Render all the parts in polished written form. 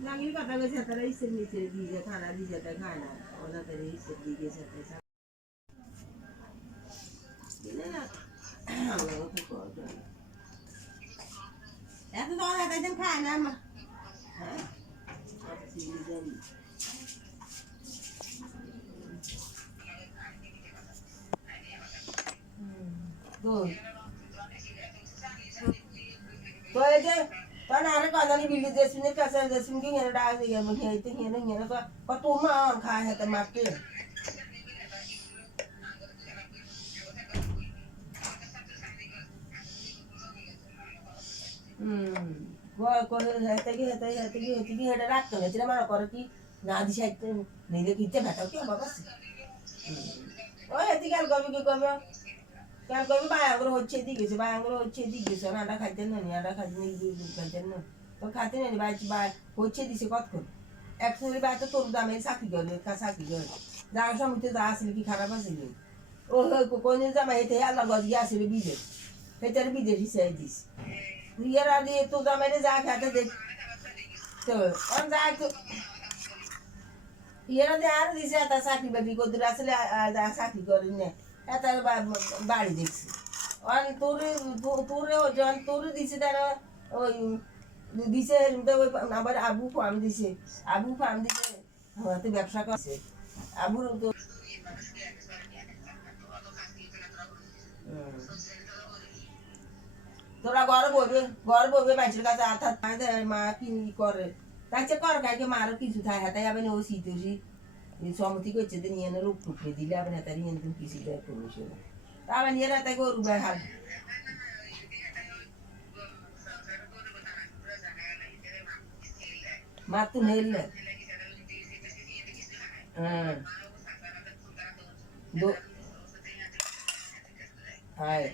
Langit kata ke saya tadi seni seni dia kan ada dia tak kan orang tadi seni dia saya ini nak Allah tu kau tu ya tu orang tadi jangan kan nama sini jadi tu tu aja Karena ada kan ni bilik desini kasar desini kini ada ada yang mungkin itu ni kau tu mah kah itu mati gua hati ada rat kan jadi mana kau ki nadi saya tu ni dia kita nak tahu apa sih oh hati kan kau bayang kalau hoceh di gitu bayang kalau hoceh di gitu ada kajian ni ada kajian ni kajian ni तो खाते नहीं बात बात होचे दिसे कत कर actually बात तो दामे साकी गले का साकी गले जागा समुते जा असली की खराब असली ओ हो कोने जमा येते याला गज असली बीजे फेतर बीजे दिसे दिस यार आदि तो जमा ने जा खाता दे तो on जा तो यार दे आर दिसे आता साकी बगी को दुर असली जा साकी गरिने आता बाडी दिस on তোরে ও জন তোরে দিছে তারা ওই দিছে তো আবার আবু ফার্ম দিছে হাতে ব্যবসা করছে আবুর তো তোরা ঘর বলবে মানুষের কাছে আথাত মা কি করে তাইছে কর কাকে মারো কিছু থাকে হাতে যাবে ও শীতসি সমতি করছে তো নিয়ে রূপ টুকরে দিলে আবার হাতে নিয়ে তুমি কিছু দেয় করবো আবার নিয়ে রাতে গরু গায়ে হাল Matu nela. Do. Hai.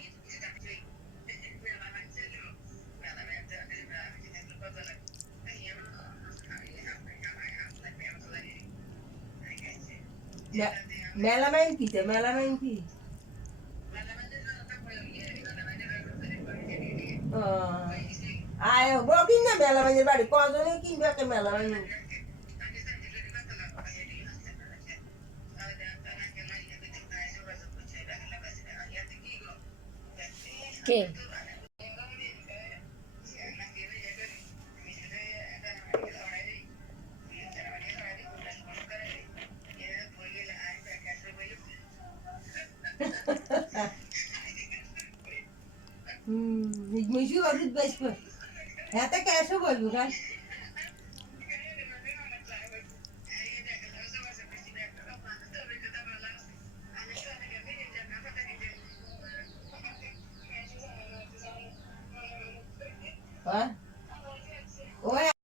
Ya, melaman kita. Ayo, gua kini melaman jadi kau tu ni kini dia ke melaman. Okay. Mesti harus best pun. Hata कैसे बोलूँ kan? Hah? Oh ya.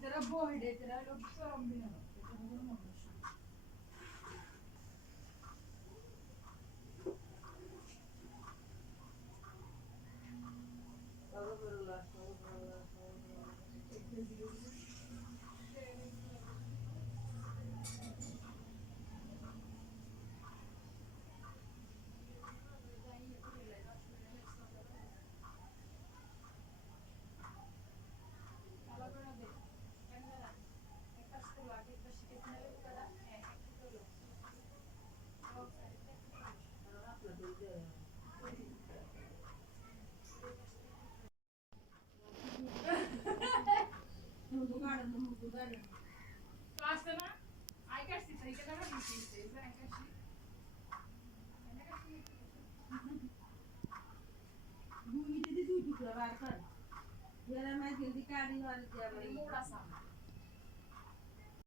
त्याला बोर्ड आहे त्याला लोक करून बी नाही त्याच्यामुळे म्हणून भूमी दीदी तू टुकड़ा बार कर जरा मैं जल्दी काढ़ी वाली जा रही मोड़ा सा